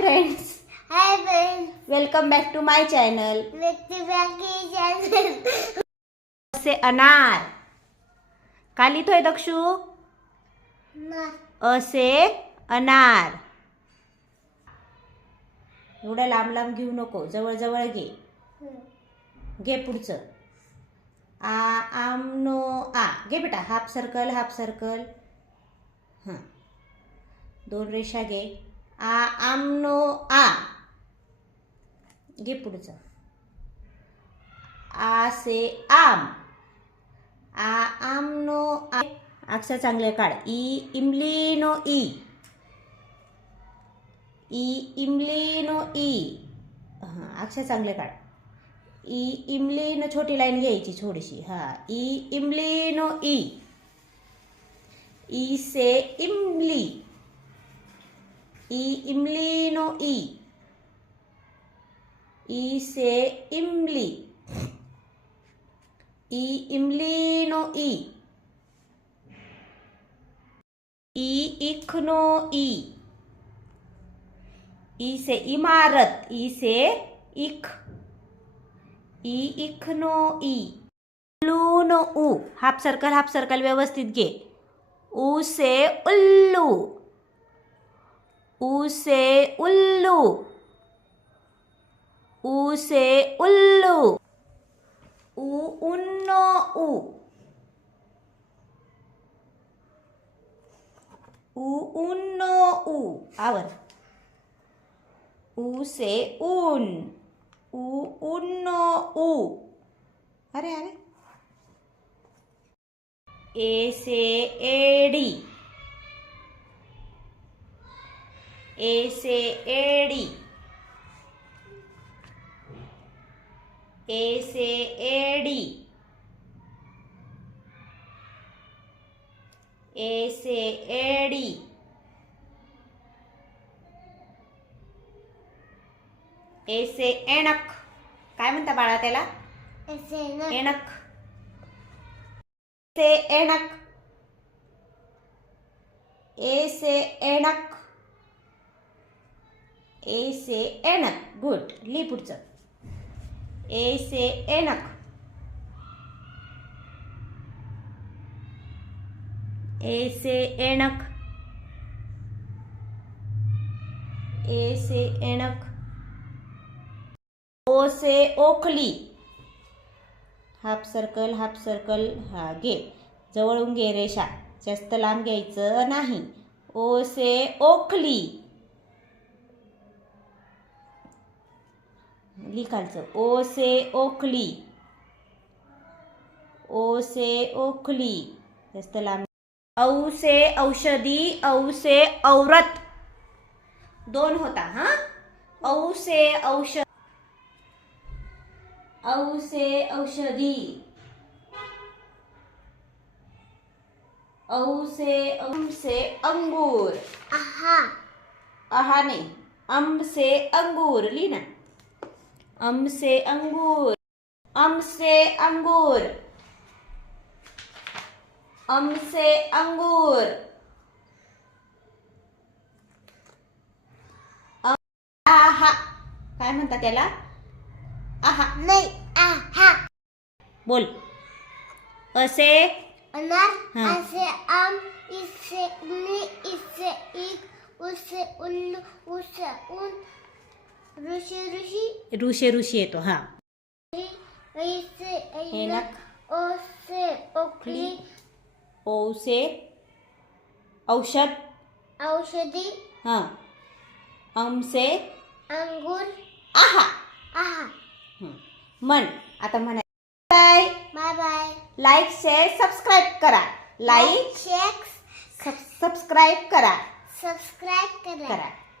Friends hi friends welcome back to my channel असे अनार. का लिहितोय दक्षू? असे अनार. एवढं लांब लांब घेऊ नको. जवळ जवळ घे. घे पुढचं. आ आम नो आ. घे बेटा. हाफ सर्कल हाफ सर्कल हां. दोन रेषा घे. आ आमनो आ. घे पुढचं. आ से आम. आ आमनो आ. अक्षर चांगले काढ. ई इमली नो ई. ई इमली नो ई. हां अक्षर चांगले काढ. ई इमली न छोटी लाईन घ्यायची थोडीशी. हां ई इमली नो ई. ई से इमली. ई इमली नो ई ई से इमली ई इमली नो ई ई इख नो ई ई से इमारत ई से इख ई इख नो ई उल्लू नो उ हाफ़ सर्कल हाफ़ सर्कल व्यवस्थित घे उ से उल्लू उ से उल्लू। उ से उल्लू। उ उन्नो उ उ उन्नो उ आवर। उ से ऊन। उ उन्नो उ अरे अरे। ए से एडी ए से एडी ए से एडी ए से एडी ए से एणक काय म्हणता बाळा त्याला? एणक से एणक ए से एणक ए से एणक गुड ली पुढचं. ए से एणक ए से एणक ए से एणक ओ से ओखली. Half circle half circle. हा घे. जवळून घे रेषा. जास्त लांब घ्यायचं नाही. ओ से ओखली. लिखायचं. ओ से ओखली. ओ से ओखली. जास्त लांब औ से औषधी औ से औरत. दोन होता हाँ? औ से औषध औ से औषधी. औ से अम से अंगूर. आहा. आहा नहीं. अम से अंगूर. ली ना. अम से अंगूर अम से अंगूर अम से अंगूर आहा काय त्याला? आहा नाही आहा बोल. असे. अनार हाँ. असे आम इससे उन्नी इससे ईक उससे उल्लू उससे उन ऋषि ऋषि। ऋषी ऋषी येतो हा। ओ से औषध। औषधी। हाँ। अम से अंगूर। आहा। आहा। हं. म्हण आता म्हणा bye. Bye bye. Like share subscribe करा। लाईक शेक्स सबस्क्राईब करा। सबस्क्राईब करा। करा।